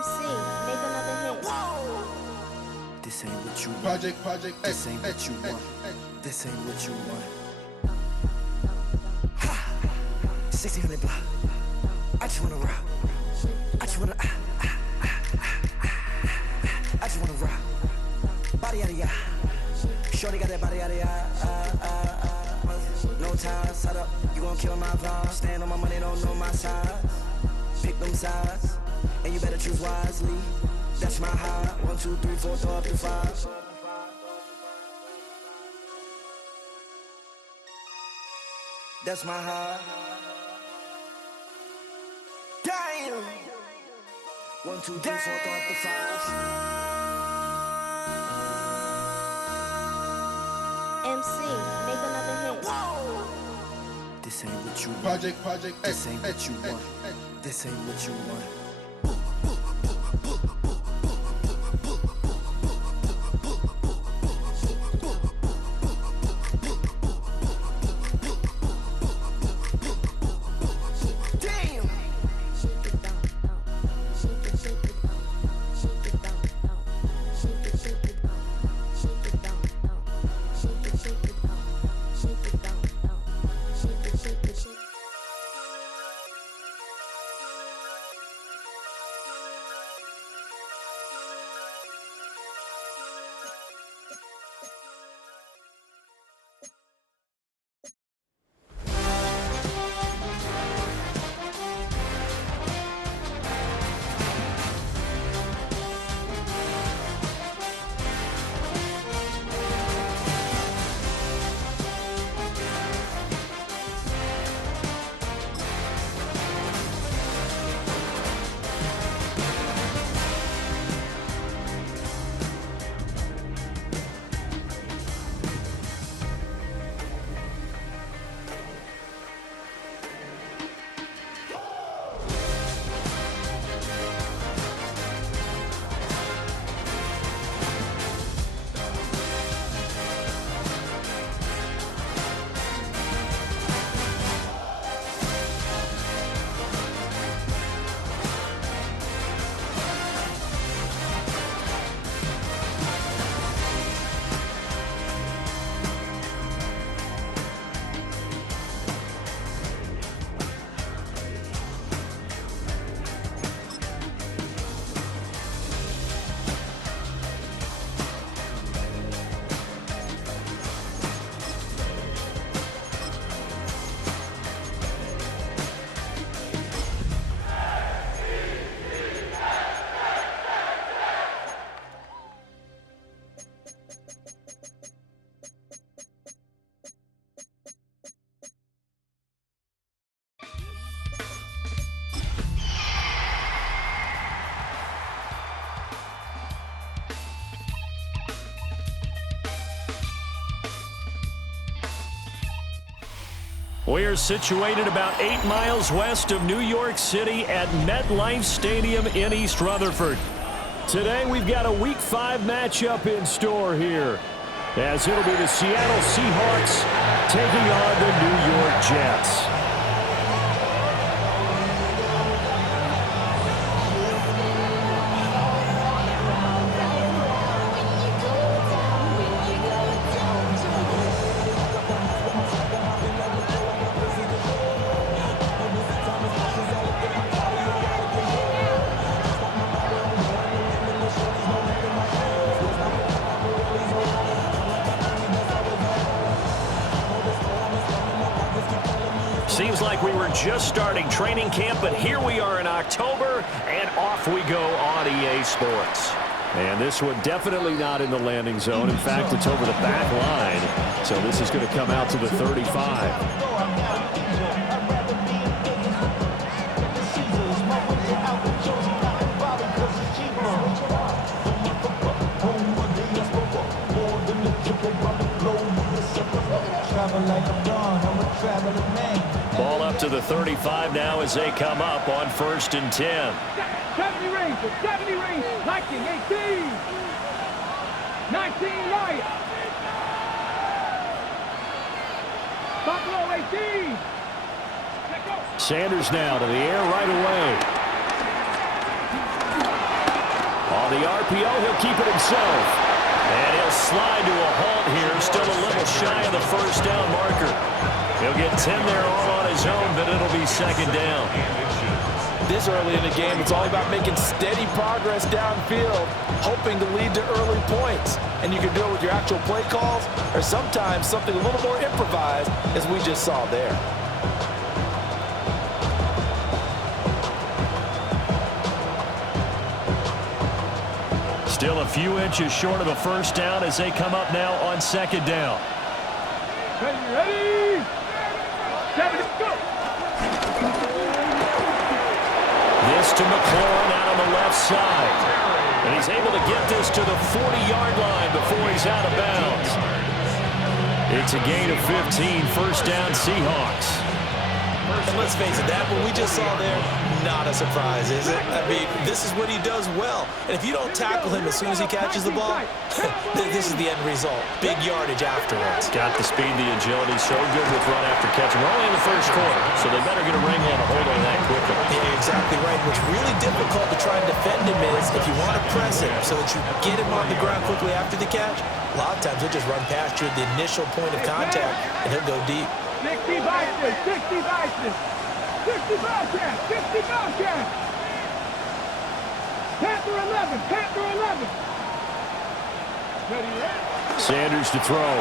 MC, make another hit. This ain't what you want. Project This ain't what you want. This ain't what you want. 1600 block. I just wanna rock. I just wanna I just wanna rock. Body out of ya. Shorty got that body out of ya. No ties, set up. You gon' kill my vibe. Stand on my money, don't know my size. Pick them sides, and you better choose wisely. That's my high. 1, 2, 3, 4, throw up to 5. That's my high. Damn. 1, 2, 3, 4, throw up to 5. MC, make another hit. This ain't what you want. Project This ain't what you want. This ain't what you want. We're situated about 8 miles west of New York City at MetLife Stadium in East Rutherford. Today we've got a Week 5 matchup in store here, as it'll be the Seattle Seahawks taking on the New York Jets. Seems like we were just starting training camp, but here we are in October, and off we go on EA Sports. And this one definitely not in the landing zone. In fact, it's over the back line. So this is going to come out to the 35. Ball up to the 35 now as they come up on 1st and 10. 70 range, 19, 18. 19, right. Buffalo 18. Sanders now to the air right away. On the RPO, he'll keep it himself. And he'll slide to a halt here, still a little shy of the first down marker. He'll get 10 there all on his own, but it'll be second down. This early in the game, it's all about making steady progress downfield, hoping to lead to early points. And you can do it with your actual play calls or sometimes something a little more improvised, as we just saw there. Still a few inches short of a first down as they come up now on second down. Ready? 7, go! This to McLaurin out on the left side. And he's able to get this to the 40-yard line before he's out of bounds. It's a gain of 15, first down Seahawks. And let's face it, that what we just saw there, not a surprise, is it? I mean, this is what he does well. And if you don't tackle him as soon as he catches the ball, this is the end result. Big yardage afterwards. Got the speed, the agility, so good with run after catch. We're only in the first quarter, so they better get a wrangle and a hold on that quickly. Yeah, exactly right. What's really difficult to try and defend him is if you want to press him so that you get him on the ground quickly after the catch, a lot of times he'll just run past you at the initial point of contact, and he'll go deep. 60 Bison, 60 Bison, 60 Bobcats, 60 Bobcats. Panther 11, Panther 11. Ready, ready? Sanders to throw.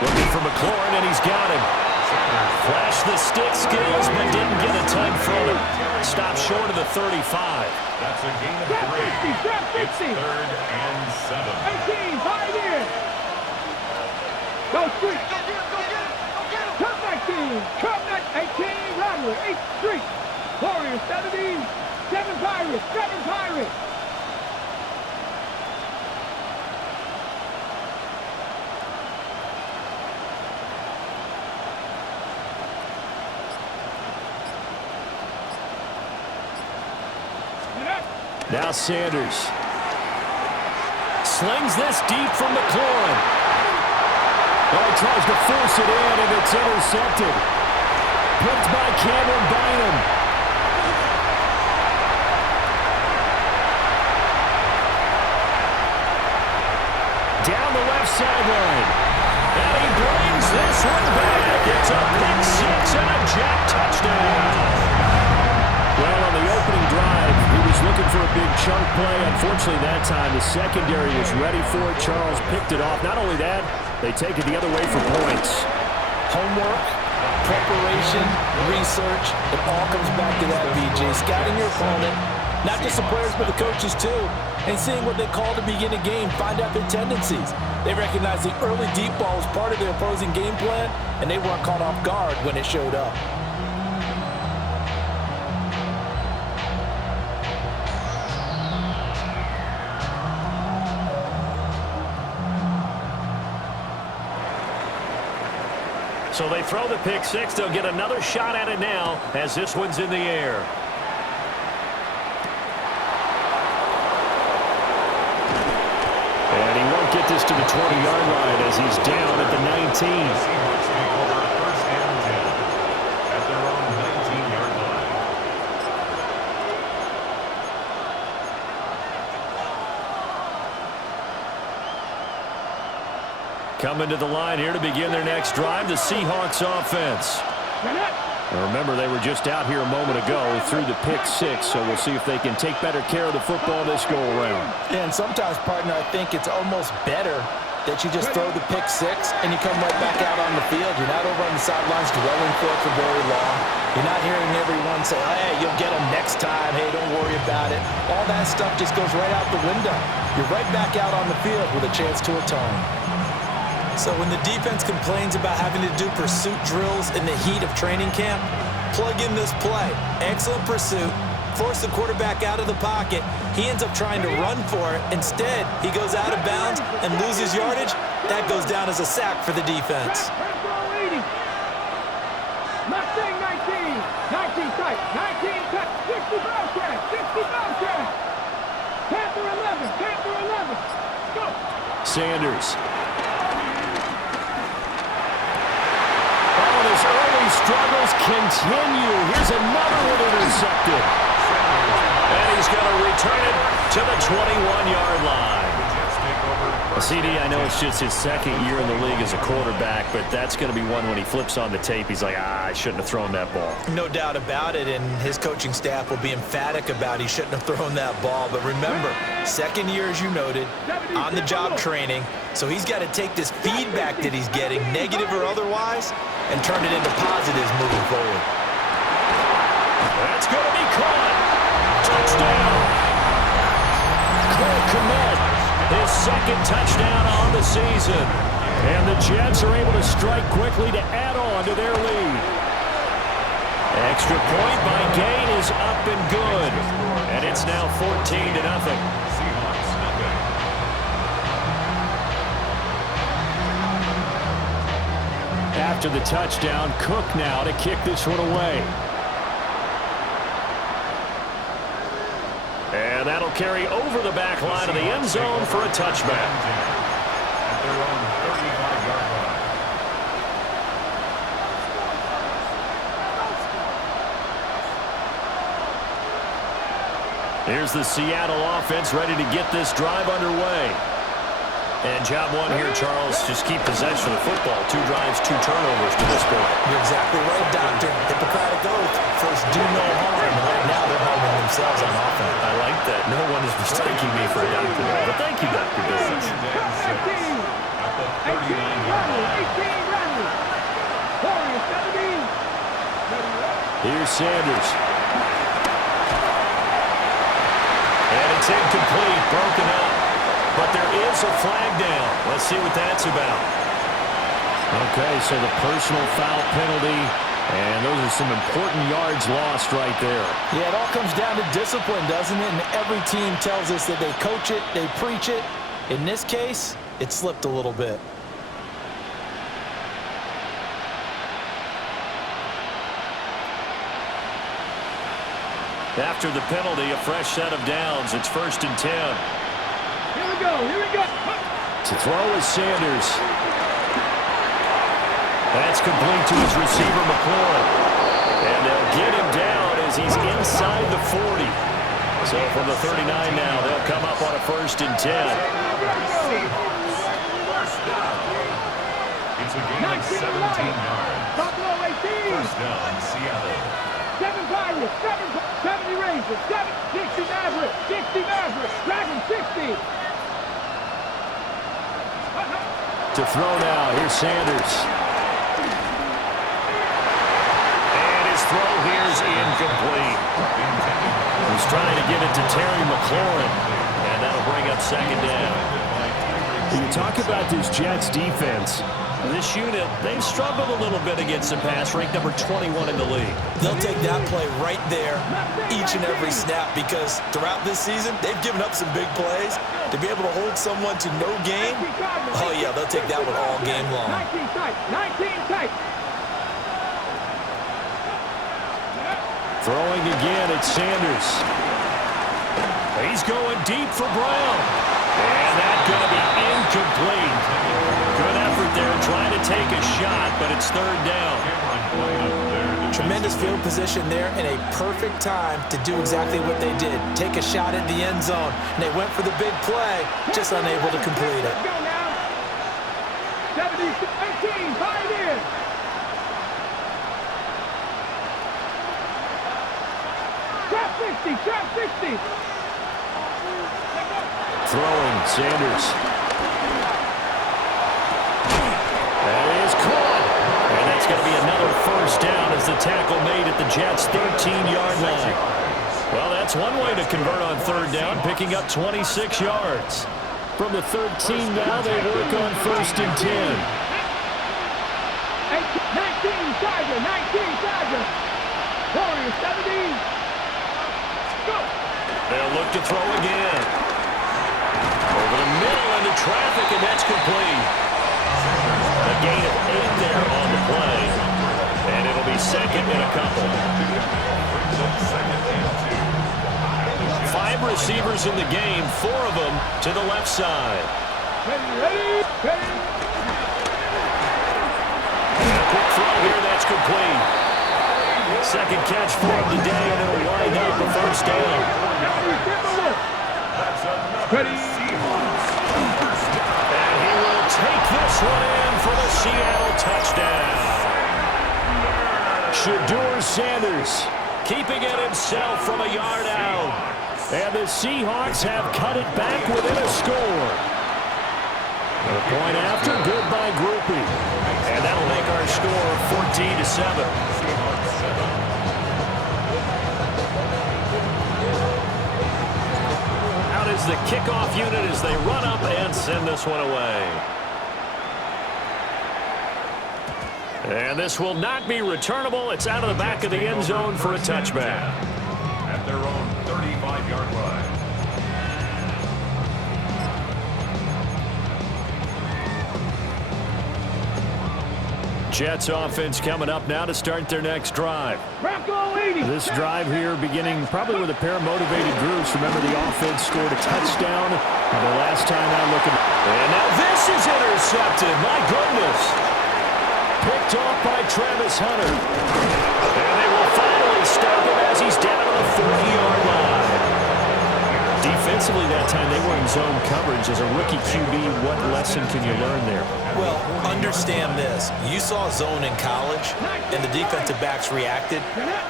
Looking for McLaurin, and he's got him. Flashed the stick skills, but didn't get a ton from him. Stopped short of the 35. That's a gain of 3. It's 3rd and 7. 18, 5 in. Go street. Come back team. Come back. 18, Rattler. 8 street. Warriors, 17. 7 Pirates. 7 Pirates. Now Sanders. Slings this deep from McLaurin. Oh, he tries to force it in, and it's intercepted. Picked by Cameron Bynum. Down the left sideline. And he brings this one back. It's a pick six and a jack touchdown. Well, on the opening drive, he was looking for a big chunk play. Unfortunately, that time, the secondary was ready for it. Charles picked it off. Not only that, they take it the other way for points. Homework, preparation, research, it all comes back to that, BJ. Scouting your opponent, not just the players, but the coaches too, and seeing what they call to begin a game, find out their tendencies. They recognize the early deep ball was part of their opposing game plan, and they weren't caught off guard when it showed up. So they throw the pick six. They'll get another shot at it now as this one's in the air. And he won't get this to the 20-yard line as he's down at the 19. Seahawks take over 1st and 10 at their own 19-yard line. Coming to the line here to begin their next drive, the Seahawks offense. Now remember, they were just out here a moment ago through the pick six, so we'll see if they can take better care of the football this go-around. Yeah, and sometimes, partner, I think it's almost better that you just throw the pick six and you come right back out on the field. You're not over on the sidelines dwelling for it for very long. You're not hearing everyone say, hey, you'll get them next time. Hey, don't worry about it. All that stuff just goes right out the window. You're right back out on the field with a chance to atone. So when the defense complains about having to do pursuit drills in the heat of training camp, plug in this play. Excellent pursuit. Force the quarterback out of the pocket. He ends up trying to run for it. Instead, he goes out of bounds and loses yardage. That goes down as a sack for the defense. Mustang 19. 19 tight. 19 tight. 60 Bobcats. 60 Bobcats. Panther 11. Panther 11. Go. Sanders. His early struggles continue. Here's another one intercepted. And he's going to return it to the 21-yard line. CD, I know it's just his second year in the league as a quarterback, but that's going to be one when he flips on the tape, he's like, I shouldn't have thrown that ball. No doubt about it, and his coaching staff will be emphatic about he shouldn't have thrown that ball. But remember, second year, as you noted, on-the-job training, so he's got to take this feedback that he's getting, negative or otherwise, and turn it into positives moving forward. That's going to be caught. Touchdown. Cole Kmet, his second touchdown on the season. And the Jets are able to strike quickly to add on to their lead. Extra point by Gain is up and good. And it's now 14-0. Seahawks nothing. After the touchdown, Cook now to kick this one away. And that'll carry over the back line of the end zone for a touchback. At their own 35-yard line. Here's the Seattle offense ready to get this drive underway. And job one here, Charles, just keep possession of the football. 2 drives, 2 turnovers to this point. You're exactly right, Doctor. Hippocratic oath. First, do no harm. And right now, they're harming themselves on offense. I like that. No one is mistaking me for a doctor there. But thank you, Dr. Davis. At the 39-yard line. Here's Sanders. And it's incomplete, broken up. But there is a flag down. Let's see what that's about. Okay, so the personal foul penalty, and those are some important yards lost right there. Yeah, it all comes down to discipline, doesn't it? And every team tells us that they coach it, they preach it. In this case, it slipped a little bit. After the penalty, a fresh set of downs. It's 1st and 10. Here we go, here we go. To throw is Sanders. That's complete to his receiver, McLaurin. And they'll get him down as he's inside the 40. So from the 39 now, they'll come up on a 1st and 10. It's a gain of 17 yards. Buffalo 18. First down, Seattle. 7 Pirates, 70 Rangers, 60 Mavericks, 60 Mavericks, Dragon 60. To throw now, here's Sanders. And his throw here is incomplete. He's trying to give it to Terry McLaurin, and that'll bring up 2nd down. When you talk about this Jets defense, this unit, they've struggled a little bit against the pass, ranked number 21 in the league. They'll take that play right there each and every snap because throughout this season, they've given up some big plays. To be able to hold someone to no gain, oh yeah, they'll take that one all game long. 19 tight. Throwing again, it's Sanders. He's going deep for Brown. And that's going to be incomplete. Good effort there trying to take a shot, but it's 3rd down. Tremendous field position there and a perfect time to do exactly what they did. Take a shot at the end zone. And they went for the big play, just unable to complete it. Go now. 70-18, Pioneers. Trap 60. Throwing, Sanders. That is caught. And that's going to be another 1st down as the tackle made at the Jets' 13-yard line. Well, that's one way to convert on 3rd down, picking up 26 yards. From the 13 now, they work on 1st and 10. 19 Tiger. Warriors 70. Go. They'll look to throw again. Over the middle into traffic, and that's complete. A gain of 8 there on the play. And it'll be 2nd and a couple. 5 receivers in the game, 4 of them to the left side. Ready. And a quick throw here, that's complete. Second catch for him today, and it'll wind up a first down. Ready. And he will take this one in for the Seattle touchdown. Shedeur Sanders keeping it himself from a yard out. And the Seahawks have cut it back within a score. A point after, good by Groupie. And that'll make our score 14-7. Out is the kickoff unit as they run up and send this one away. And this will not be returnable. It's out of the back of the end zone for a touchback. At their own 35-yard line. Jets offense coming up now to start their next drive. This drive here beginning probably with a pair of motivated groups. Remember, the offense scored a touchdown the last time I looked at. And now this is intercepted. My goodness. Picked off by Travis Hunter. And they will finally stop him as he's down to the 40-yard line. Defensively that time, they were in zone coverage. As a rookie QB, what lesson can you learn there? Well, understand this. You saw zone in college, and the defensive backs reacted,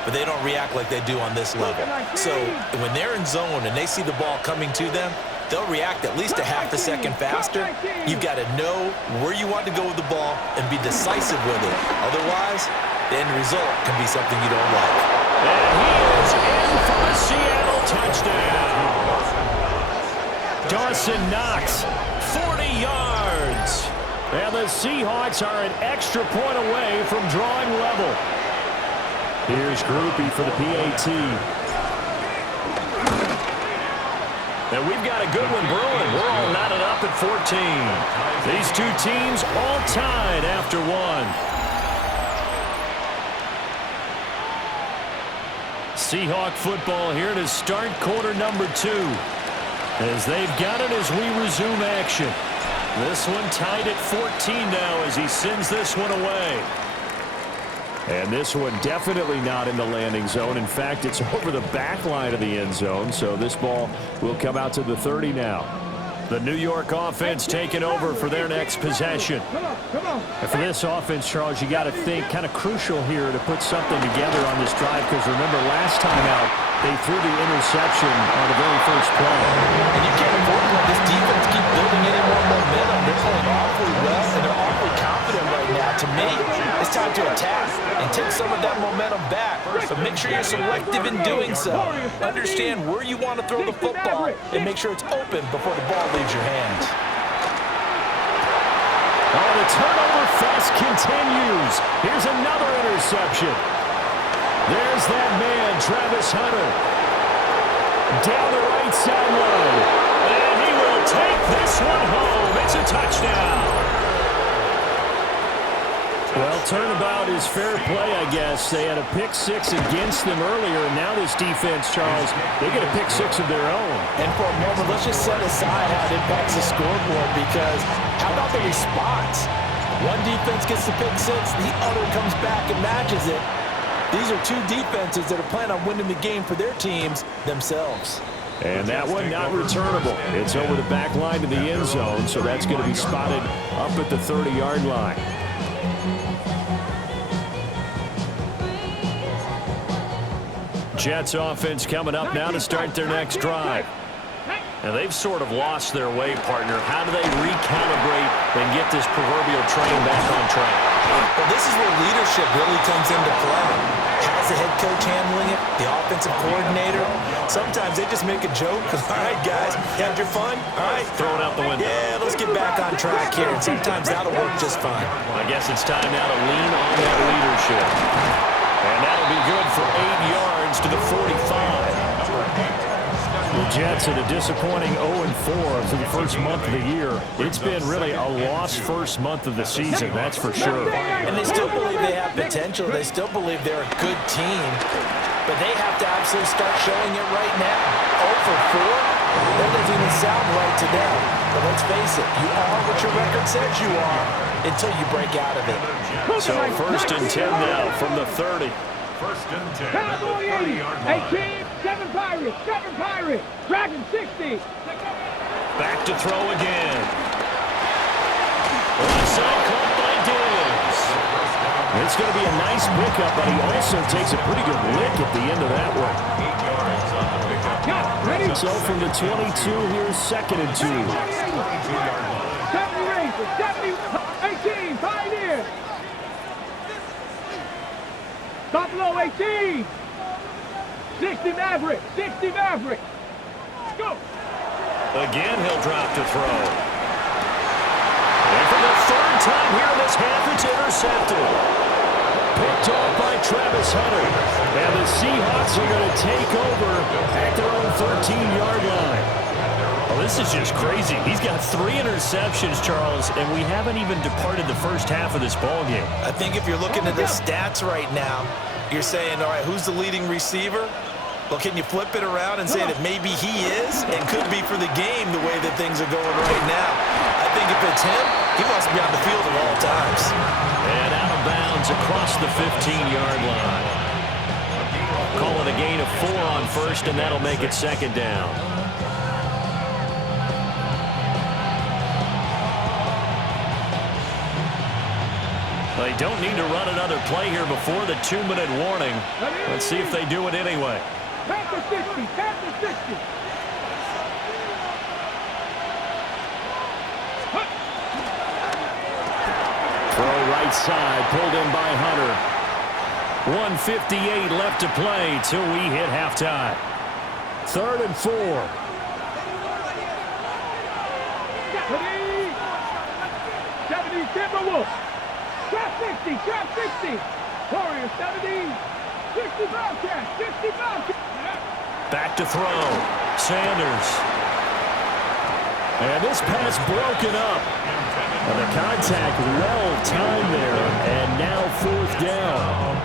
but they don't react like they do on this level. So when they're in zone and they see the ball coming to them, they'll react at least a half a second faster. You've got to know where you want to go with the ball and be decisive with it. Otherwise, the end result can be something you don't like. And he is in for the Seattle touchdown. Dawson Knox, 40 yards. And the Seahawks are an extra point away from drawing level. Here's Groupie for the PAT. And we've got a good one brewing. We're all knotted up at 14. These two teams all tied after one. Seahawk football here to start quarter number 2. As they've got it as we resume action. This one tied at 14 now as he sends this one away. And this one definitely not in the landing zone. In fact, it's over the back line of the end zone. So this ball will come out to the 30 now. The New York offense taking over for their next possession. And for this offense, Charles, you got to think kind of crucial here to put something together on this drive. Because remember, last time out, they threw the interception on the very first play. And you can't afford to let this defense keep building any more momentum. They're playing awfully well, and they're awfully confident right now. To me, it's time to attack and take some of that momentum back. But make sure you're selective in doing so. Understand where you want to throw the football and make sure it's open before the ball leaves your hands. Oh, the turnover fest continues. Here's another interception. There's that man, Travis Hunter. Down the right sideline. And he will take this one home. It's a touchdown. Well, turnabout is fair play, I guess. They had a pick 6 against them earlier, and now this defense, Charles, they get a pick 6 of their own. And for a moment, let's just set aside how it impacts the scoreboard, because how about the response? One defense gets the pick 6, the other comes back and matches it. These are two defenses that are planning on winning the game for their teams themselves. And that one not returnable. It's over the back line to the end zone, so that's going to be spotted up at the 30-yard line. Jets offense coming up now to start their next drive. And they've sort of lost their way, partner. How do they recalibrate and get this proverbial train back on track? Well, this is where leadership really comes into play. How's the head coach handling it? The offensive coordinator? Sometimes they just make a joke. All right, guys, you had your fun? All right. Throw it out the window. Yeah, let's get back on track here. And sometimes that'll work just fine. I guess it's time now to lean on that leadership. And that'll be good for 8 yards to the 45. The Jets at a disappointing 0-4 for the first month of the year. It's been really a lost first month of the season, that's for sure. And they still believe they have potential. They still believe they're a good team. But they have to absolutely start showing it right now. 0-4? That doesn't even sound right to them. But let's face it, you are what your record says you are until you break out of it. So 1st and 10 now from the 30. First and 10 at Cowboy the 80. 30-yard line. 18. 7 Pirates. 7 Pirates. Dragon 60. Back to throw again. Onside caught by Diggs. It's going to be a nice pickup, but he also takes a pretty good lick at the end of that one. 8 yards on the pickup. Ready? So from the 22, here's 2nd and 2. 22-yard line. 70 Rangers. 70. 18. Pioneer. Buffalo 18. 60 Maverick. 60 Maverick. Go. Again, he'll drop to throw. And for the 3rd time here in this half, it's intercepted. Picked off by Travis Hunter. And the Seahawks are going to take over at their own 13-yard line. Well, this is just crazy. He's got 3 interceptions, Charles, and we haven't even departed the first half of this ballgame. I think if you're looking at the stats right now, you're saying, all right, who's the leading receiver? Well, can you flip it around and say that maybe he is and could be for the game the way that things are going right now? I think if it's him, he wants to be on the field at all times. And out of bounds across the 15-yard line. Call it a gain of 4 on first, and that'll make it 2nd down. They don't need to run another play here before the 2-minute warning. Let's see if they do it anyway. Panther 60. Panther 60. Throw right side, pulled in by Hunter. 1:58 left to play till we hit halftime. 3rd and 4. 70 Timberwolves. Trap 60. Trap 60. Warriors 70. 60 Bobcats. 60 Bobcats. Back to throw. Sanders. And this pass broken up. And the contact well timed there. And now 4th down.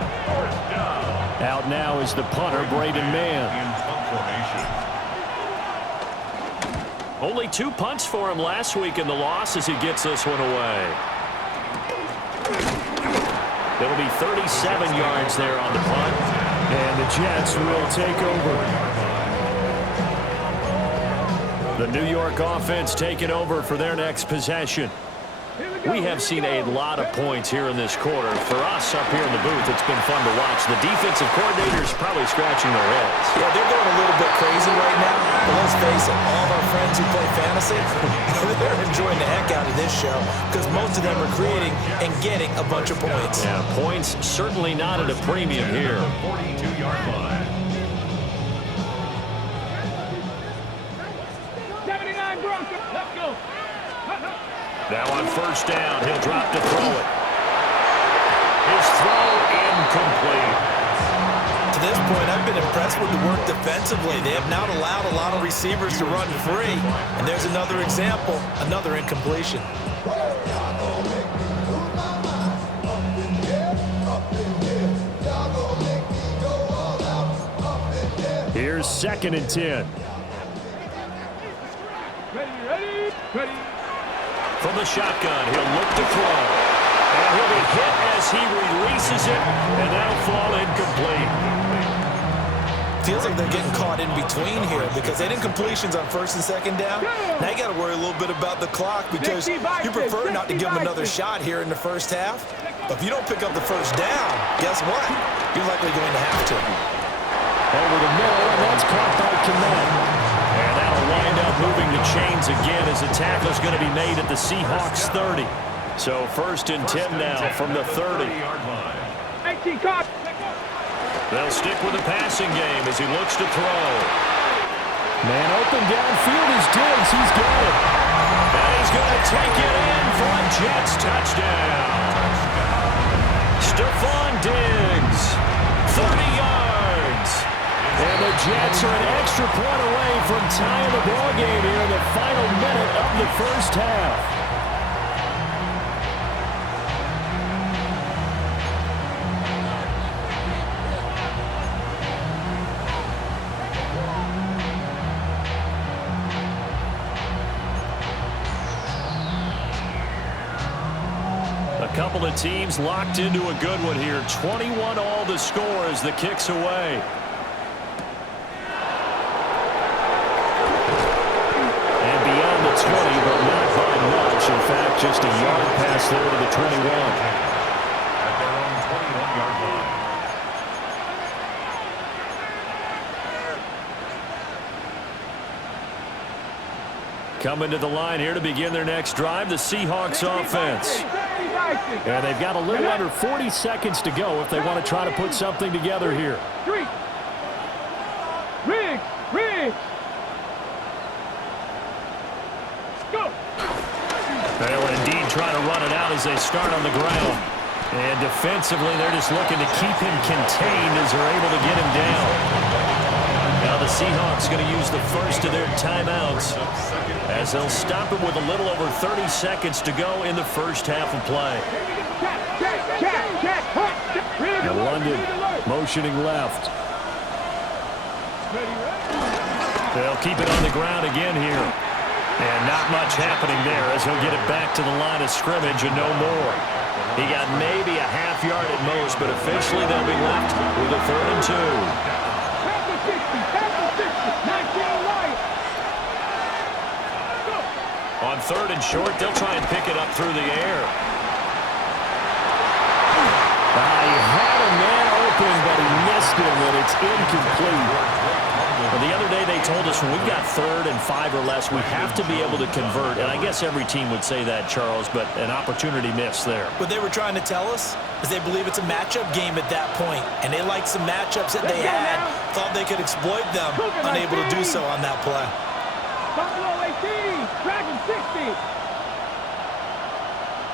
Out now is the punter, Braden Mann. In punt formation. Only 2 punts for him last week in the loss as he gets this one away. It'll be 37 yards there on the punt. And the Jets will take over. The New York offense taking over for their next possession. We have seen a lot of points here in this quarter. For us up here in the booth, it's been fun to watch. The defensive coordinators probably scratching their heads. Yeah, they're going a little bit crazy right now. But let's face it, all of our friends who play fantasy, they're enjoying the heck out of this show because most of them are creating and getting a bunch of points. Yeah, points certainly not at a premium here. 42-yard line. 79 Broncos. Let's go. Now on 1st down, he'll drop to throw it. His throw incomplete. To this point, I've been impressed with the work defensively. They have not allowed a lot of receivers to run free. And there's another example, another incompletion. Here's 2nd and 10. Ready. From the shotgun, he'll look to throw. And he'll be hit as he releases it, and that'll fall incomplete. Feels like they're getting caught in between here because they didn't completions on 1st and 2nd down. Now you got to worry a little bit about the clock because you prefer not to give them another shot here in the 1st half. But if you don't pick up the 1st down, guess what? You're likely going to have to. Over the middle, and that's caught by Kmet. And that'll wind up moving the chains again as the tackle's going to be made at the Seahawks 30. So 1st and 10 now from the 30. 30-yard line. 18 caught. They'll stick with the passing game as he looks to throw. Man open downfield is Diggs. He's got it. And he's going to take it in for a Jets touchdown. Stephon Diggs, 30 yards. And the Jets are an extra point away from tying the ball game here in the final minute of the 1st half. couple of teams locked into a good one here. 21 all the score as the kick's away. And beyond the 20, but not by much. In fact, just a yard pass there to the 21. At their own 21-yard line. Coming to the line here to begin their next drive, the Seahawks offense. And they've got a little under 40 seconds to go if they want to try to put something together here. Riggs. Go. They'll indeed try to run it out as they start on the ground. And defensively, they're just looking to keep him contained as they're able to get him down. Now the Seahawks going to use the first of their timeouts as they'll stop it with a little over 30 seconds to go in the first half of play. And London motioning left. They'll keep it on the ground again here. And not much happening there as he'll get it back to the line of scrimmage and no more. He got maybe a half yard at most, but officially they'll be left with a 3rd and 2. On 3rd and short, they'll try and pick it up through the air. He had a man open, but he missed him, and it's incomplete. Well, the other day they told us when we've got 3rd and 5 or less, we have to be able to convert. And I guess every team would say that, Charles, but an opportunity missed there. What they were trying to tell us is they believe it's a matchup game at that point, and they liked some matchups that they had, thought they could exploit them, unable to do so on that play. Buffalo 18, Dragon 60.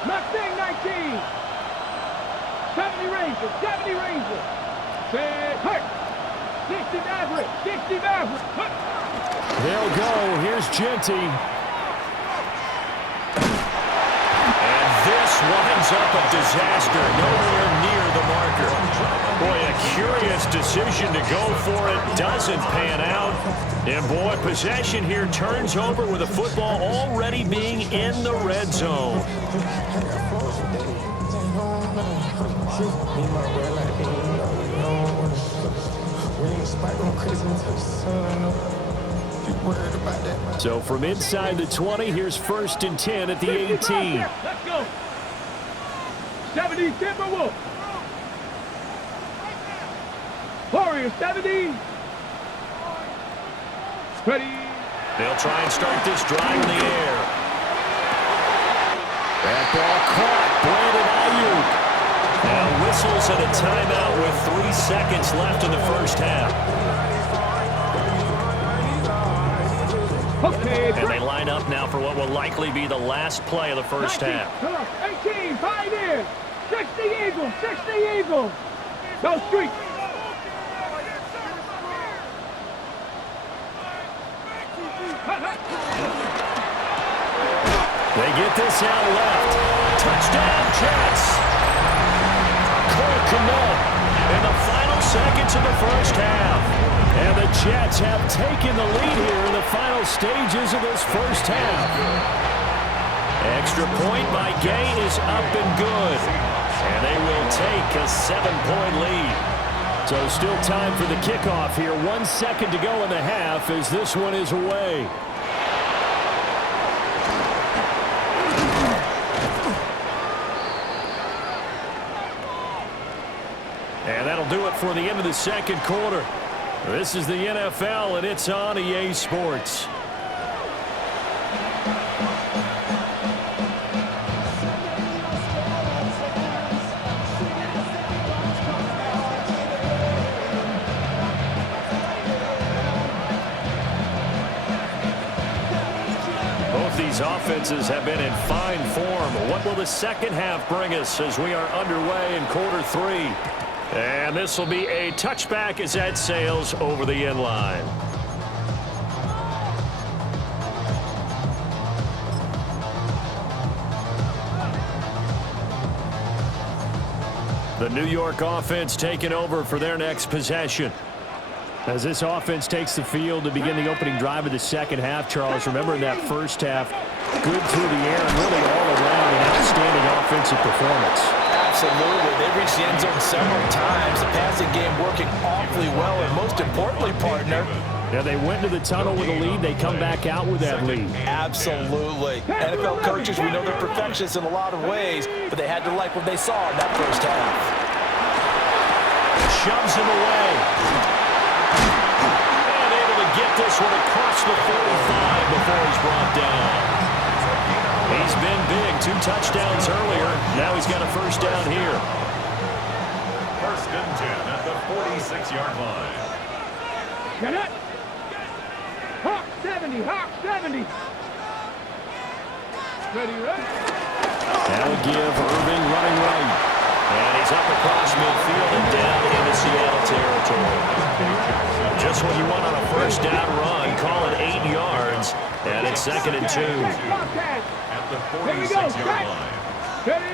Mustang 19. 70 Rangers. Set, hurt. 60 Maverick. They'll go. Here's Genty. And this winds up a disaster. Nowhere near the marker. Boy, a curious decision to go for it. Doesn't pan out. And boy, possession here turns over with the football already being in the red zone. So from inside the 20, here's 1st and 10 at the 18. Let's go. 70 Timberwolf. Warriors 70. Ready. They'll try and start this drive in the air. That ball caught. Brandon Ayuk. Now whistles at a timeout with 3 seconds left in the first half. Okay. And they line up now for what will likely be the last play of the first half. 18, Pioneers. 60 Eagles. Go Street. They get this out left. Touchdown, Jets. Cole Kmet in the final seconds of the first half. And the Jets have taken the lead here in the final stages of this first half. Extra point by Gay is up and good. And they will take a 7-point lead. So still time for the kickoff here. 1 second to go in the half as this one is away. And that'll do it for the end of the second quarter. This is the NFL, and it's on EA Sports. Both these offenses have been in fine form. What will the second half bring us as we are underway in quarter 3? And this will be a touchback as that sails over the end line. The New York offense taking over for their next possession. As this offense takes the field to begin the opening drive of the second half, Charles, remember in that first half, good through the air and really all around and outstanding offensive performance. Absolutely. They reached the end zone several times. The passing game working awfully well, and most importantly, partner, Yeah, they went to the tunnel with a lead. They come back out with that lead. absolutely. NFL coaches, we know they're perfectionists in a lot of ways, but they had to like what they saw in that first half. Shoves him away. And able to get this one across the 45 before he's brought down. He's been big. 2 touchdowns earlier. Now he's got a first down here. First and 10 at the 46-yard line. Get it. Hawk 70, Hawk 70. Ready, ready. That'll give Irving running right. And he's up across midfield and down into Seattle territory. Just what you want on a first down run. Call it 8 yards. And it's 2nd and 2. At the 46-yard line. Ready.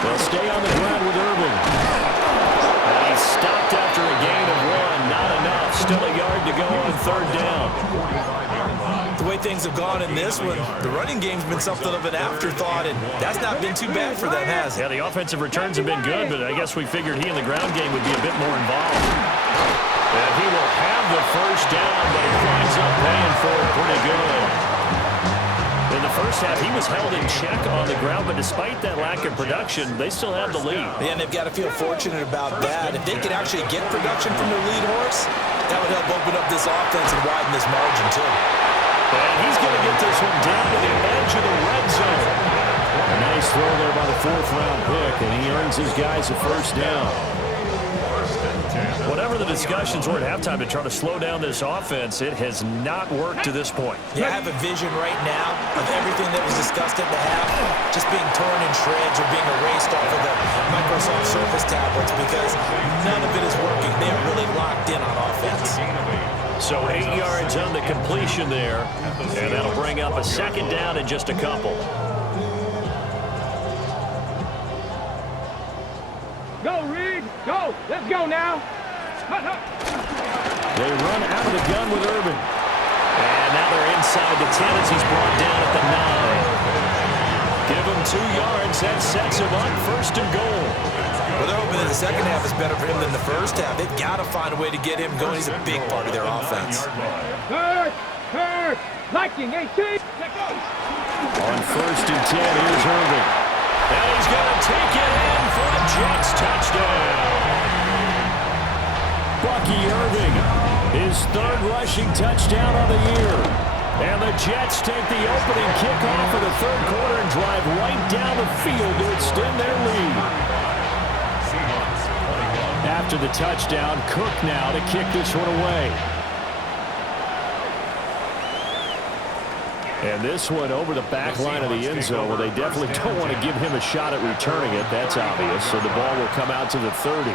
They'll stay on the ground with Irving. And he's stopped after a gain of 1. Not enough. Still a yard to go on 3rd down. The way things have gone in this one, the running game's been something of an afterthought, and that's not been too bad for them, has it? Yeah, the offensive returns have been good, but I guess we figured he in the ground game would be a bit more involved. And he will have the first down, but he winds up paying for it pretty good. In the first half, he was held in check on the ground, but despite that lack of production, they still have the lead. Yeah, and they've got to feel fortunate about that. If they could actually get production from their lead horse, that would help open up this offense and widen this margin, too. And he's going to get this one down to the edge of the red zone. A nice throw there by the 4th-round pick, and he earns his guys a first down. Whatever the discussions were at halftime to try to slow down this offense, it has not worked to this point. Yeah, I have a vision right now of everything that was discussed at the half just being torn in shreds or being erased off of the Microsoft Surface tablets because none of it is working. They are really locked in on offense. So 8 yards on the completion there, and that'll bring up a 2nd down in just a couple. Go, Reed. Go. Let's go now. They run out of the gun with Irving. And now they're inside the 10 as he's brought down at the 9. Give him 2 yards. That sets him up 1st and goal. Well, they're hoping that the second half is better for him than the first half. They've got to find a way to get him going. He's a big part of their offense. Third. Liking 18. On 1st and 10, here's Irving. And he's going to take it in for a Jets touchdown. Bucky Irving, his 3rd rushing touchdown of the year. And the Jets take the opening kickoff of the 3rd quarter and drive right down the field to extend their lead. After the touchdown, Cook now to kick this one away. And this one over the back line of the end zone. Well, they definitely don't want to give him a shot at returning it. That's obvious. So the ball will come out to the 30.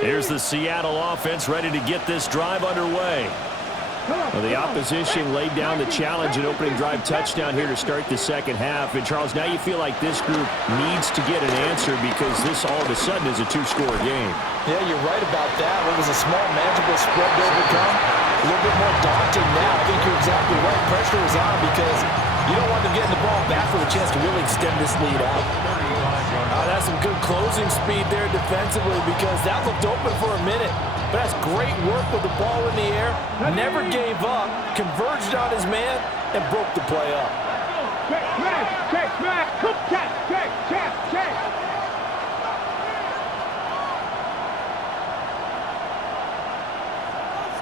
Here's the Seattle offense ready to get this drive underway. Well, the opposition laid down the challenge and opening drive touchdown here to start the 2nd half. And, Charles, now you feel like this group needs to get an answer because this all of a sudden is a 2-score game. Yeah, you're right about that. What was a small, manageable spread to overcome? A little bit more daunting now. I think you're exactly right. Pressure is on because you don't want them getting the ball back with a chance to really extend this lead out. That's some good closing speed there defensively because that looked open for a minute. But that's great work with the ball in the air. Never gave up, converged on his man, and broke the play up. Check.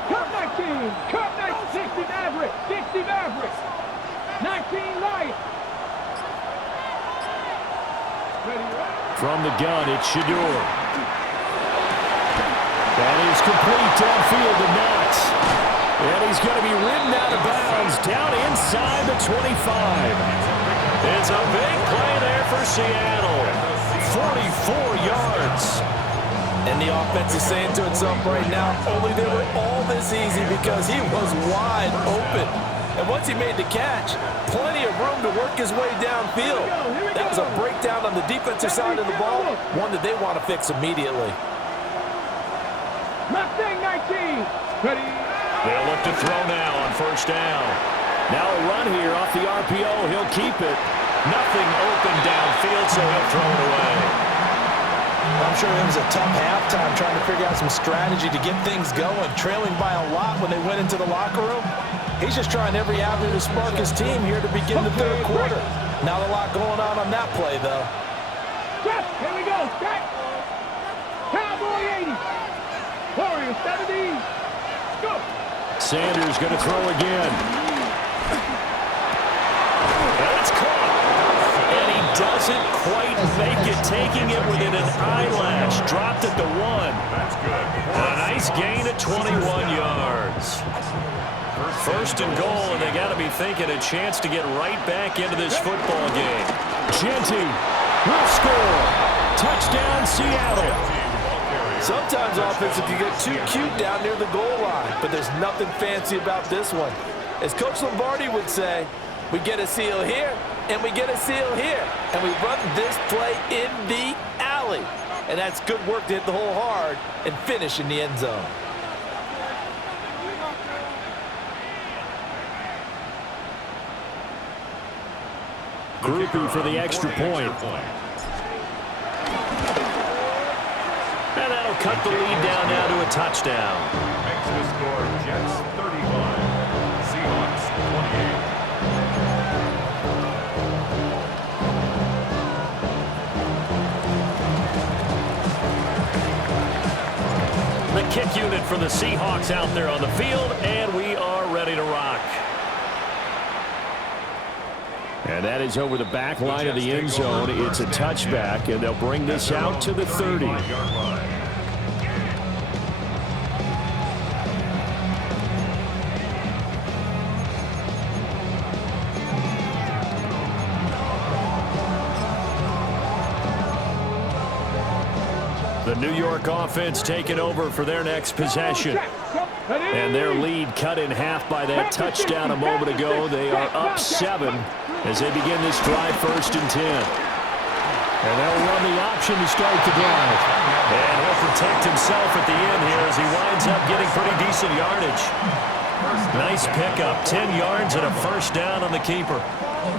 Cut 19. 60 Maverick. 19 Lion. From the gun, it's Shador. That is complete downfield to Knox. And he's going to be ridden out of bounds down inside the 25. It's a big play there for Seattle. 44 yards. And the offense is saying to itself right now, only they were all this easy because he was wide open. And once he made the catch, plenty of room to work his way downfield. That was a breakdown on the defensive side of the ball, one that they want to fix immediately. Mustang 19. Ready. They'll look to throw now on first down. Now a run here off the RPO. He'll keep it. Nothing open downfield, so he'll throw it away. I'm sure it was a tough halftime trying to figure out some strategy to get things going, trailing by a lot when they went into the locker room. He's just trying every avenue to spark his team here to begin the third quarter. Not a lot going on that play, though. Step. Here we go. Step. Cowboy 80. Warrior 70. Go. Sanders going to throw again. That's caught. And he doesn't quite make it, taking it within an eyelash. Dropped at the 1. That's good. A nice gain at 21 yards. First and goal, and they got to be thinking a chance to get right back into this football game. Genty will score. Touchdown, Seattle. Sometimes offense, if you get too cute down near the goal line, but there's nothing fancy about this one. As Coach Lombardi would say, we get a seal here, and we get a seal here, and we run this play in the alley. And that's good work to hit the hole hard and finish in the end zone. Groupie for the extra point. And that'll cut the lead down now to a touchdown. Makes the score Jets 35, Seahawks 28. The kick unit for the Seahawks out there on the field, and we are ready to rock. And that is over the back line of the end zone. It's a touchback, and they'll bring this out to the 30. The New York offense taking over for their next possession. And their lead cut in half by that touchdown a moment ago. They are up 7 as they begin this drive, 1st and 10. And they'll run the option to start the drive. And he'll protect himself at the end here as he winds up getting pretty decent yardage. Nice pickup, 10 yards and a first down on the keeper.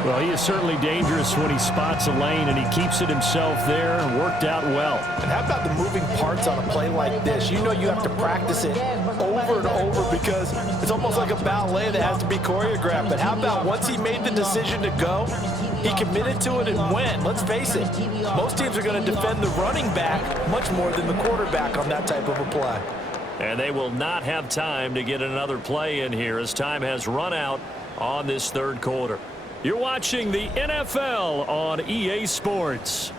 Well, he is certainly dangerous when he spots a lane, and he keeps it himself there and worked out well. And how about the moving parts on a play like this? You know you have to practice it over and over because it's almost like a ballet that has to be choreographed. But how about once he made the decision to go, he committed to it and went. Let's face it, most teams are going to defend the running back much more than the quarterback on that type of a play. And they will not have time to get another play in here as time has run out on this third quarter. You're watching the NFL on EA Sports.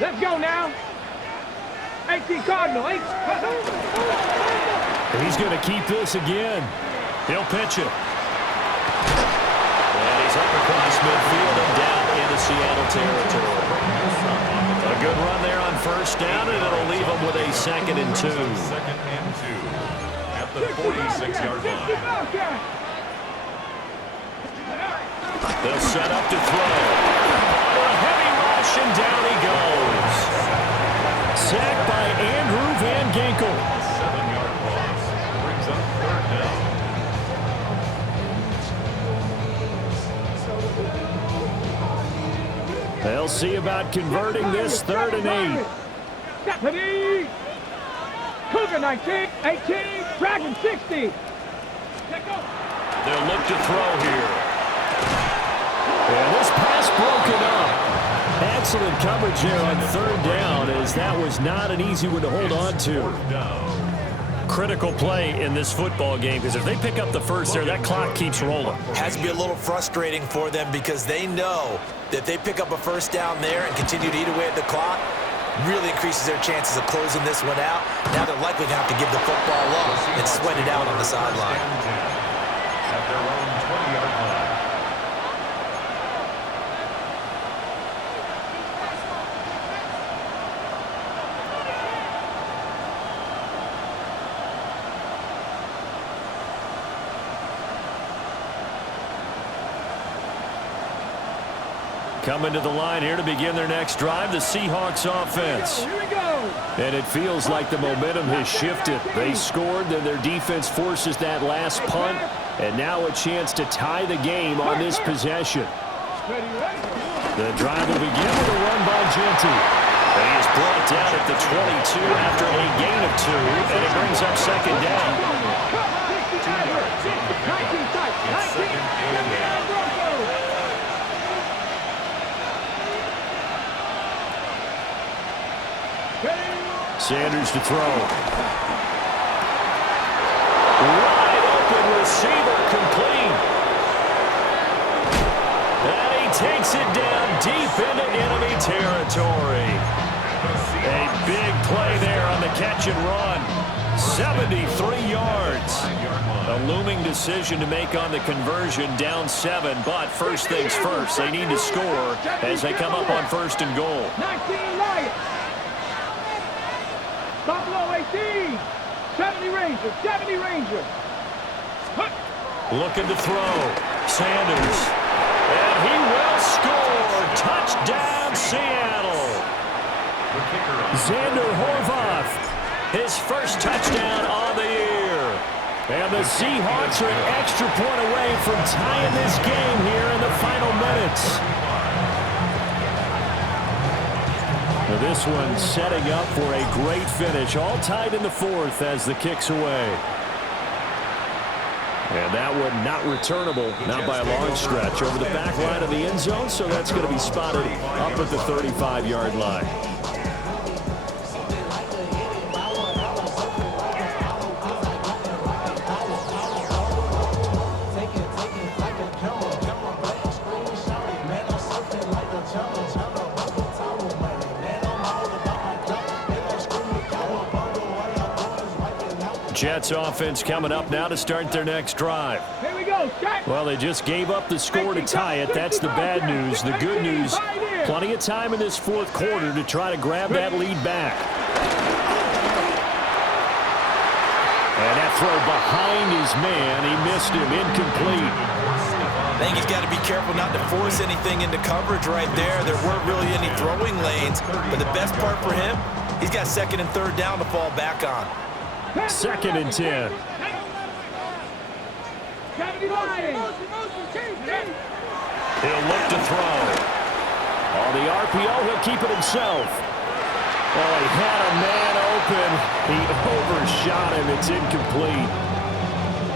Let's go now. 18 Cardinal. 8. And he's going to keep this again. He'll pitch it. And he's up across midfield and down into Seattle territory. A good run there on first down, and it'll leave him with a 2nd and 2. 2nd and 2 at the 46-yard line. They'll set up to throw. A heavy rush, and down he goes. Sacked by Andrew Van Ginkel. 7-yard loss brings up 3rd down. They'll see about converting this 3rd and 8. Deputy. Cougar 19, 18, Dragon 60. They'll look to throw here. And this pass broken up. Excellent coverage here on 3rd down, as that was not an easy one to hold on to. Critical play in this football game, because if they pick up the first there, that clock keeps rolling. Has to be a little frustrating for them because they know that if they pick up a first down there and continue to eat away at the clock, really increases their chances of closing this one out. Now they're likely to have to give the football up and sweat it out on the sideline. At their own 20-yard Coming to the line here to begin their next drive, the Seahawks offense. Here we go. And it feels like the momentum has shifted. They scored, then their defense forces that last punt, and now a chance to tie the game on this possession. The drive will begin with a run by Genty. And he is brought down at the 22 after a gain of 2, and it brings up second down. Sanders to throw. Wide open receiver, complete. And he takes it down deep into enemy territory. A big play there on the catch and run. 73 yards. A looming decision to make on the conversion, down 7, but first things first, they need to score as they come up on 1st and goal. 19 Lions. Buffalo 18. 70 Rangers. 70 Rangers. Looking to throw. Sanders. And he will score. Touchdown, Seattle. Xander Horvath. His first touchdown on the year. And the Seahawks are an extra point away from tying this game here in the final minutes. Now this one setting up for a great finish. All tied in the 4th as the kick's away. And that one not returnable, not by a long stretch, over the back line of the end zone, so that's going to be spotted up at the 35-yard line. Jets offense coming up now to start their next drive. Here we go. Well, they just gave up the score to tie it. That's the bad news. The good news, plenty of time in this 4th quarter to try to grab that lead back. And that throw behind his man, he missed him, incomplete. I think he's got to be careful not to force anything into coverage right there. There weren't really any throwing lanes, but the best part for him, he's got 2nd and 3rd down to fall back on. 2nd and 10. He'll look to throw. On the RPO, he'll keep it himself. Oh, he had a man open. He overshot him. It's incomplete.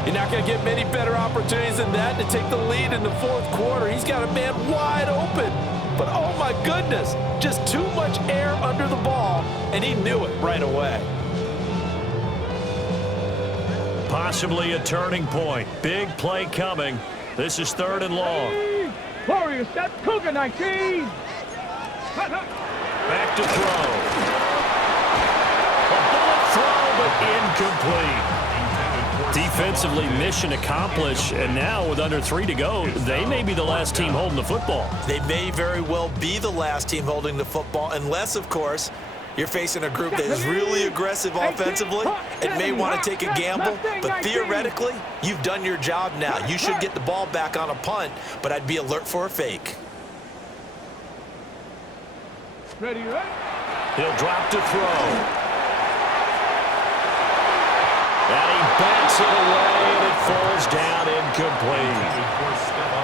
You're not going to get many better opportunities than that to take the lead in the 4th quarter. He's got a man wide open. But, oh, my goodness, just too much air under the ball, and he knew it right away. Possibly a turning point. Big play coming. This is 3rd and long. Warriors, set Cougar 19. Back to throw. A bullet throw, but incomplete. Defensively, mission accomplished, and now with under 3 to go, they may be the last team holding the football. They may very well be the last team holding the football, unless, of course, you're facing a group that is really aggressive offensively and may want to take a gamble, but theoretically, you've done your job now. You should get the ball back on a punt, but I'd be alert for a fake. Ready, right? He'll drop to throw. And he bats it away, and it falls down incomplete.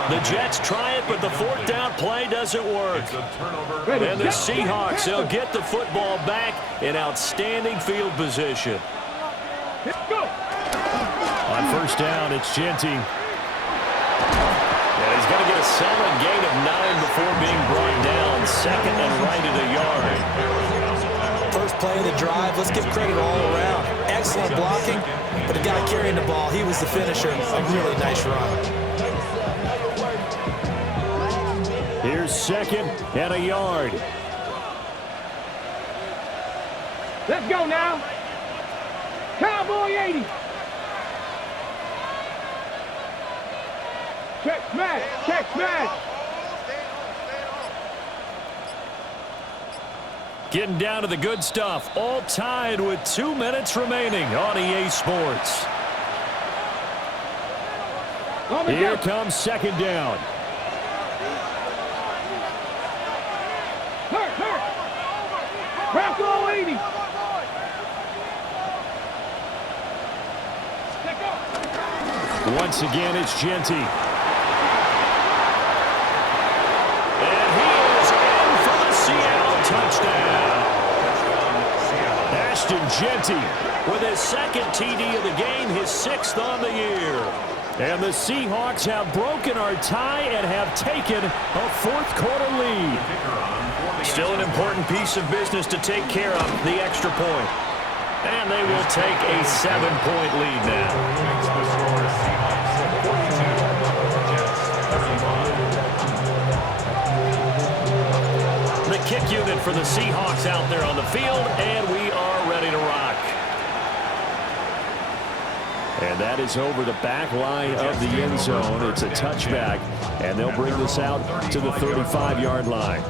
The Jets try it, but the 4th down play doesn't work. And the Seahawks, they'll get the football back in outstanding field position. On 1st down, it's Genty. And he's going to get a solid gain of 9 before being brought down. 2nd and right at a yard. First play of the drive, let's give credit all around. Excellent blocking, but the guy carrying the ball, he was the finisher. A really nice run. Here's 2nd and a yard. Let's go now. Cowboy 80. Check smash. Check smash. Getting down to the good stuff. All tied with 2 minutes remaining on EA Sports. Here comes 2nd down. Once again, it's Genty. And he is in for the Seattle touchdown. Ashton Genty with his second TD of the game, his 6th on the year. And the Seahawks have broken our tie and have taken a 4th quarter lead. Still an important piece of business to take care of, the extra point. And they will take a 7-point lead now. The kick unit for the Seahawks out there on the field, and we are ready to rock. And that is over the back line of the end zone. It's a touchback, and they'll bring this out to the 35-yard line.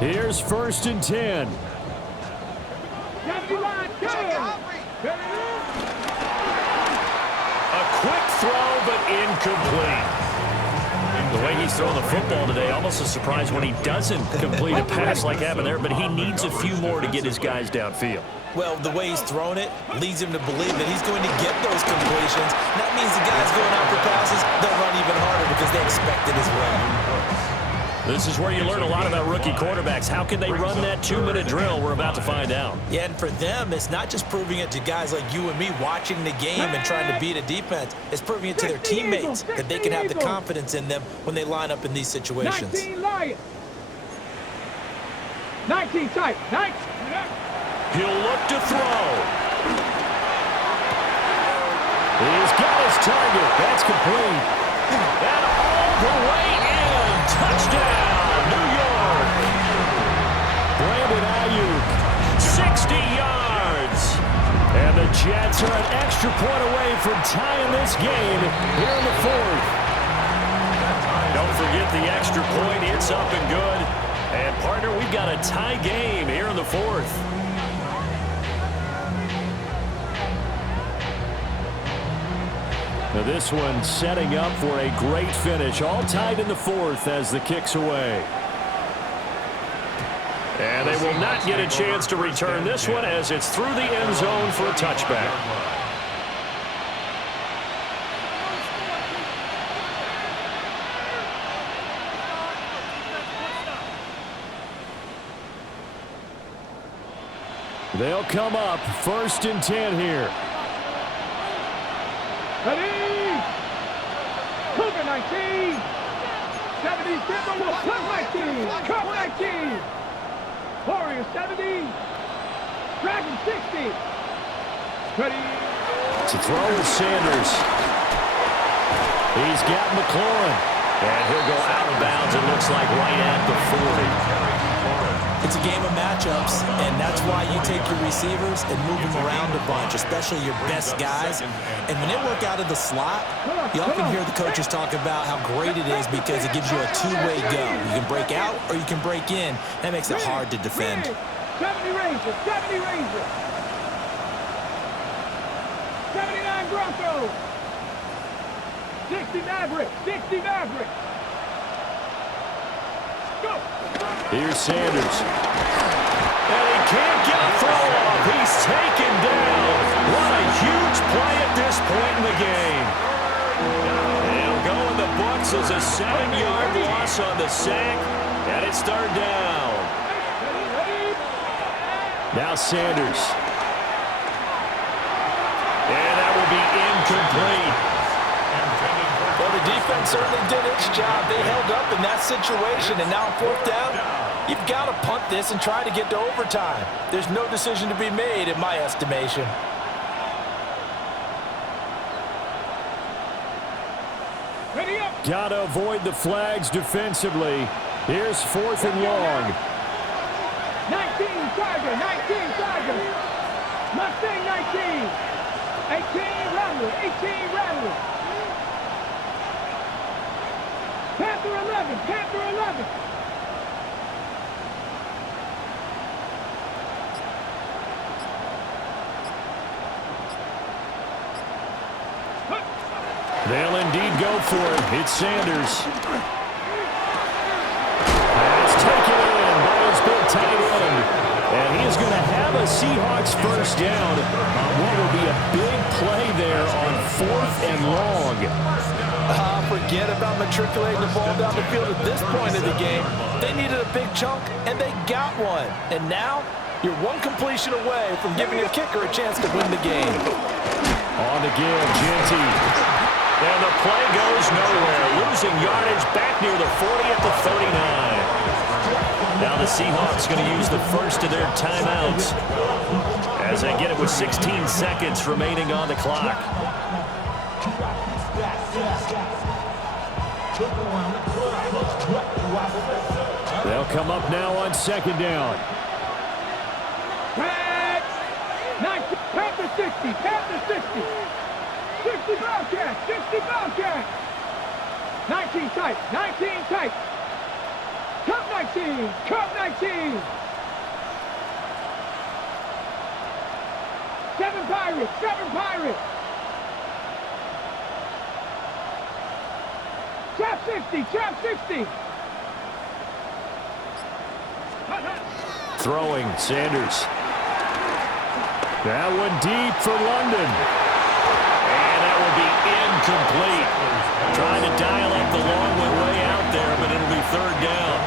Here's 1st and 10. A quick throw, but incomplete. The way he's throwing the football today, almost a surprise when he doesn't complete a pass like happened there, but he needs a few more to get his guys downfield. Well, the way he's thrown it leads him to believe that he's going to get those completions. And that means the guys going out for passes, they'll run even harder because they expect it as well. This is where you learn a lot about rookie quarterbacks. How can they run that 2-minute drill? We're about to find out. Yeah, and for them, it's not just proving it to guys like you and me watching the game and trying to beat a defense. It's proving it to their teammates that they can have the confidence in them when they line up in these situations. 19 Lions. 19 tight. 19. He'll look to throw. He's got his target. That's complete. And all the way in. Touchdown, New York. Brandon Ayuk, 60 yards. And the Jets are an extra point away from tying this game here in the 4th. Don't forget the extra point. It's up and good. And, partner, we've got a tie game here in the 4th. Now this one setting up for a great finish. All tied in the 4th as the kick's away. And they will not get a chance to return this one as it's through the end zone for a touchback. They'll come up 1st and 10 here. Ready? Cougar 19. 70 Timberwolves plus 19. Cup 19. Warriors 70. Dragon 60. Ready? To throw with Sanders. He's got McLaurin. And he'll go out of bounds, it looks like, right at the 40. It's a game of matchups, and that's why you take your receivers and move them around a bunch, especially your best guys. And when they work out of the slot, you often hear the coaches talk about how great it is because it gives you a two-way go. You can break out or you can break in. That makes it hard to defend. 70 Rangers, 70 Rangers. 79 Broncos. 60 Mavericks, 60 Mavericks. Go. Here's Sanders. And he can't get a throw off. He's taken down. What a huge play at this point in the game. It'll go in the books as a 7-yard loss on the sack. And it's 3rd down. Now Sanders. And that will be incomplete. Well, the defense certainly did its job. They held up in that situation, and now on 4th down, you've got to punt this and try to get to overtime. There's no decision to be made, in my estimation. Got to avoid the flags defensively. Here's 4th and long. 19 Tiger, 19 Tiger. Mustang 19. 18 Rattler, 18 Rattler. Panther 11, Panther 11. They'll indeed go for it. It's Sanders. tight end. And he is going to have a Seahawks first down on what will be a big play there on 4th and long. Forget about matriculating the ball down the field at this point of the game. They needed a big chunk, and they got one. And now, you're one completion away from giving your kicker a chance to win the game. On the give, Genty. And the play goes nowhere. Losing yardage back near the 40 at the 39. Now the Seahawks going to use the first of their timeouts as they get it with 16 seconds remaining on the clock. They'll come up now on 2nd down. Pat! 60, Pat the 60. 60 Bobcats, 60 Bobcats. 19 tight, 19 tight. Cup 19, Cup 19. 7 Pirates, 7 Pirates. Trap 60, Trap 60. Throwing, Sanders. That one deep for London. And that will be incomplete. Trying to dial up the long one way out there, but it'll be 3rd down.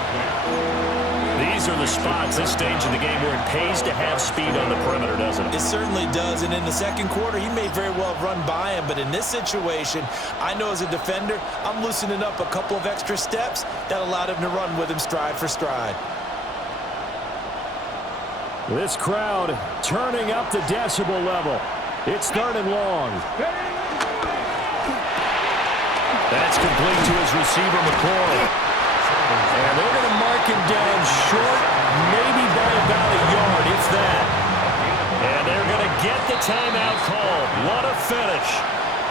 These are the spots, this stage of the game, where it pays to have speed on the perimeter, doesn't it? It certainly does, and in the second quarter, he may very well have run by him, but in this situation, I know as a defender, I'm loosening up a couple of extra steps that allowed him to run with him stride for stride. This crowd turning up the decibel level. It's 3rd and long. That's complete to his receiver, McCoy. And they're going to mark him down short, maybe by about a yard, if that. And they're going to get the timeout called. What a finish.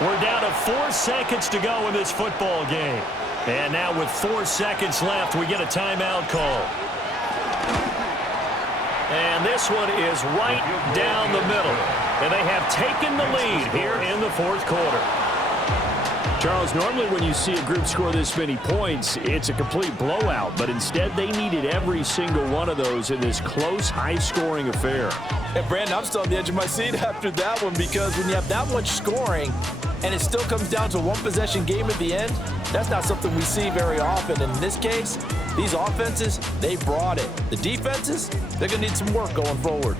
We're down to 4 seconds to go in this football game. And now with 4 seconds left, we get a timeout call. And this one is right down the middle. And they have taken the lead here in the 4th quarter. Charles, normally when you see a group score this many points, it's a complete blowout. But instead, they needed every single one of those in this close, high-scoring affair. And Brandon, I'm still on the edge of my seat after that one, because when you have that much scoring and it still comes down to one possession game at the end, that's not something we see very often. And in this case, these offenses, they brought it. The defenses, they're going to need some work going forward.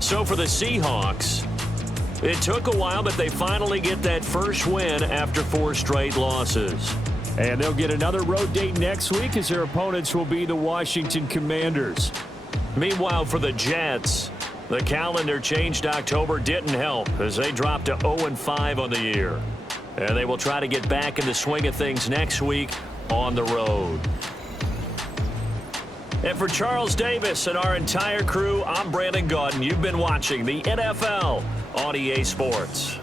So for the Seahawks, it took a while, but they finally get that first win after 4 straight losses. And they'll get another road date next week as their opponents will be the Washington Commanders. Meanwhile, for the Jets, the calendar changed. October didn't help as they dropped to 0-5 on the year. And they will try to get back in the swing of things next week on the road. And for Charles Davis and our entire crew, I'm Brandon Gaudin. You've been watching the NFL on EA Sports.